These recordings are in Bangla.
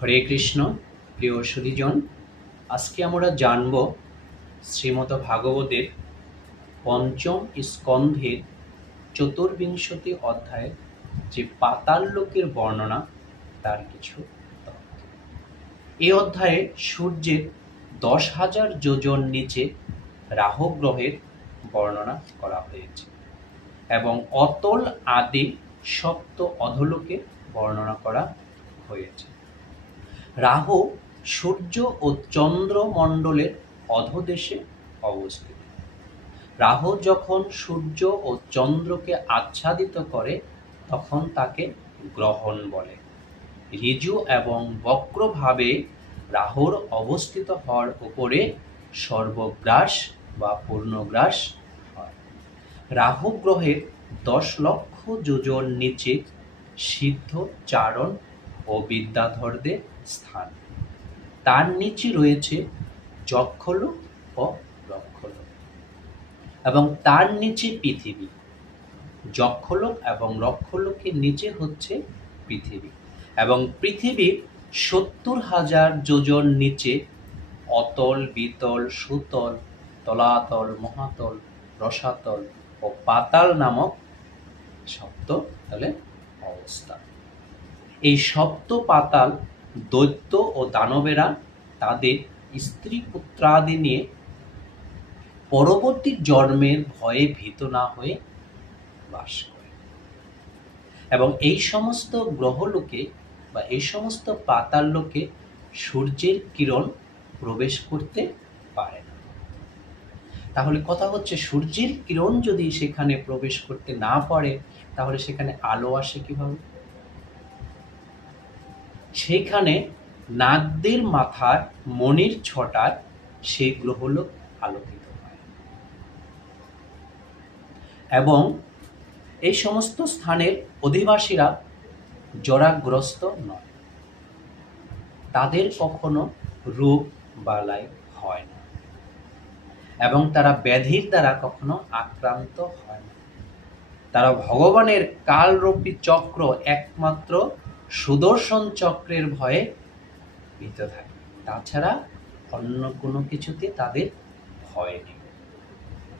হরে কৃষ্ণ। প্রিয় সুধীজন, আজকে আমরা জানব শ্রীমদ্ ভাগবতের পঞ্চম স্কন্ধের চতুর্বিংশতি অধ্যায়ে যে পাতাল লোকের বর্ণনা তার কিছু তথ্য। এই অধ্যায়ে সূর্যের 10,000 যোজন নিচে রাহু গ্রহের বর্ণনা করা হয়েছে এবং অতল আদি সপ্ত অধোলোকের বর্ণনা করা হয়েছে। রাহু সূর্য ও চন্দ্রমণ্ডলের অধোদেশে অবস্থিত। রাহু যখন সূর্য ও চন্দ্রকে আচ্ছাদিত করে তখন তাকে গ্রহণ বলে। ঋজু এবং বক্রভাবে রাহুর অবস্থিত হওয়ার উপরে সর্বগ্রাস বা পূর্ণগ্রাস হয়। রাহু গ্রহের 10 লক্ষ যোজন নিচে সিদ্ধ, চারণ ও বিদ্যাধরদের স্থান। তার নিচে রয়েছে যক্ষলোক ও রক্ষলোক এবং তার নিচে পৃথিবী। যক্ষলোক এবং রক্ষলোকের নিচে হচ্ছে পৃথিবী এবং পৃথিবীর 70,000 যোজন নিচে অতল, বিতল, সুতল, তলাতল, মহাতল, রসাতল ও পাতাল নামক সপ্ততলের অবস্থান। এই সপ্ত পাতাল দৈত্য ও দানবেরা তাদের স্ত্রী পুত্রাদি নিয়ে পরবর্তী জন্মের ভয়ে ভীত না হয়ে বাস করে এবং এই সমস্ত গ্রহলোকে বা এই সমস্ত পাতাল লোকে সূর্যের কিরণ প্রবেশ করতে পারে না। তাহলে কথা হচ্ছে, সূর্যের কিরণ যদি সেখানে প্রবেশ করতে না পারে তাহলে সেখানে আলো আসে কিভাবে? সেখানে নাগদের মাথার মণির ছটায় সেই গ্রহলোক আলোকিত হয় এবং এই সমস্ত স্থানের অধিবাসীরা জরাগ্রস্ত নয়, তাদের কখনো রোগ বালাই হয় না এবং তারা ব্যাধির দ্বারা কখনো আক্রান্ত হয় না। তারা ভগবানের কালরূপী চক্র, একমাত্র সুদর্শন চক্রের ভয়ে ভীত থাকে, তাছাড়া অন্য কোনো কিছুতে তাদের ভয় নেই।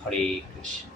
হরে কৃষ্ণ।